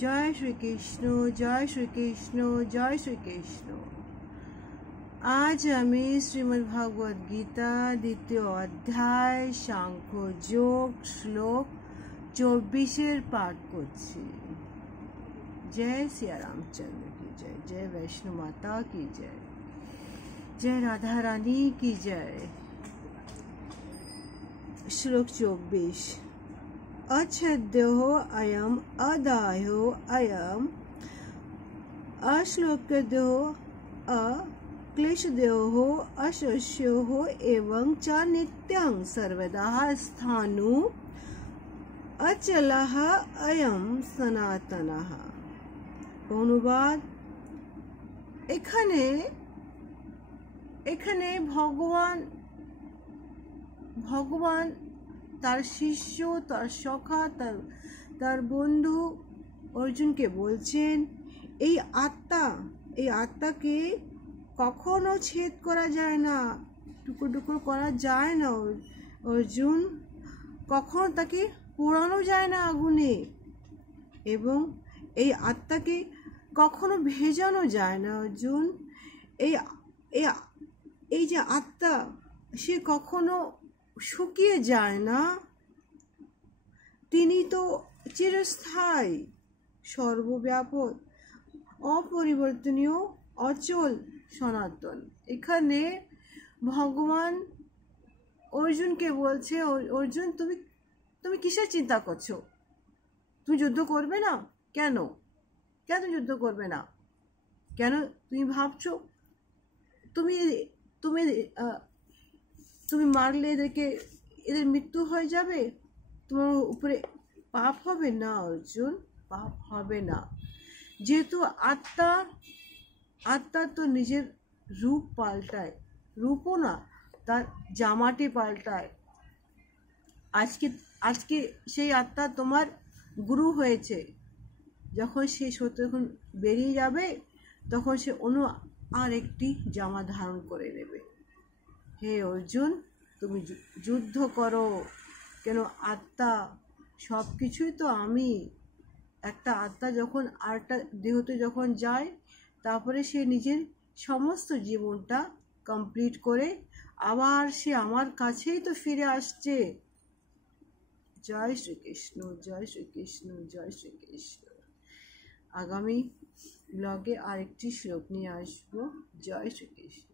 জয় শ্রীকৃষ্ণ, জয় শ্রীকৃষ্ণ, জয় শ্রীকৃষ্ণ। আজ আমি শ্রীমদ্ ভাগবত গীতা দ্বিতীয় অধ্যায় সাংখ্য যোগ শ্লোক 24 পাঠ করছি। जय सिया रामचंद्र की जय, जय वैष्णो माता की जय, जय राधा रानी की जय। श्लोक 24। अच्छेद्यो अयम अदाह्यो अयम अश्लोक्यो अक्लेशद्यो अशस्यो एवं च नित्यं सर्वदा स्थाणु अचलः अयम सनातनः। অনুবাদ। এখানে ভগবান তার শিষ্য, তার সখা, তার বন্ধু অর্জুনকে বলছেন, এই আত্মাকে কখনো ছেদ করা যায় না, টুকরো টুকরো করা যায় না অর্জুন, কখনো তাকে পোড়ানো যায় না আগুনে, এবং এই আত্মাকে কখনো ভেজানো যায় না অর্জুন। এই যে আত্মা, সে কখনো শুকিয়ে যায় না, তিনি তো চিরস্থায়ী, সর্বব্যাপক, অপরিবর্তনীয়, অচল, সনাতন। এখানে ভগবান অর্জুনকে বলছে, অর্জুন তুমি কিসের চিন্তা করছো? তুমি যুদ্ধ করবে না কেন? কেন যুদ্ধ করবে না? কেন তুমি ভাবছো তুমি মারলে এদের মৃত্যু হয়ে যাবে, তোমার উপরে পাপ হবে না অর্জুন? পাপ হবে না, যেহেতু আত্মা তো নিজের রূপ পাল্টায়, রূপও না, তার জামাটি পাল্টায়। আজকে সেই আত্মা তোমার গুরু হয়েছে, যখন সে সত্য যখন বেরিয়ে যাবে, তখন সে অন্য আর একটি জামা ধারণ করে নেবে। হে অর্জুন, তুমি যুদ্ধ করো, কেন আত্মা সব কিছুই তো আমি। একটা আত্মা যখন আরেকটা দেহতে যখন যায়, তারপরে সে নিজের সমস্ত জীবনটা কমপ্লিট করে আবার সে আমার কাছেই তো ফিরে আসছে। জয় শ্রীকৃষ্ণ, জয় শ্রীকৃষ্ণ, জয় শ্রীকৃষ্ণ। আগামী ব্লগে আরেকটি শ্লোক নিয়ে আসবো। জয় শ্রীকৃষ্ণ।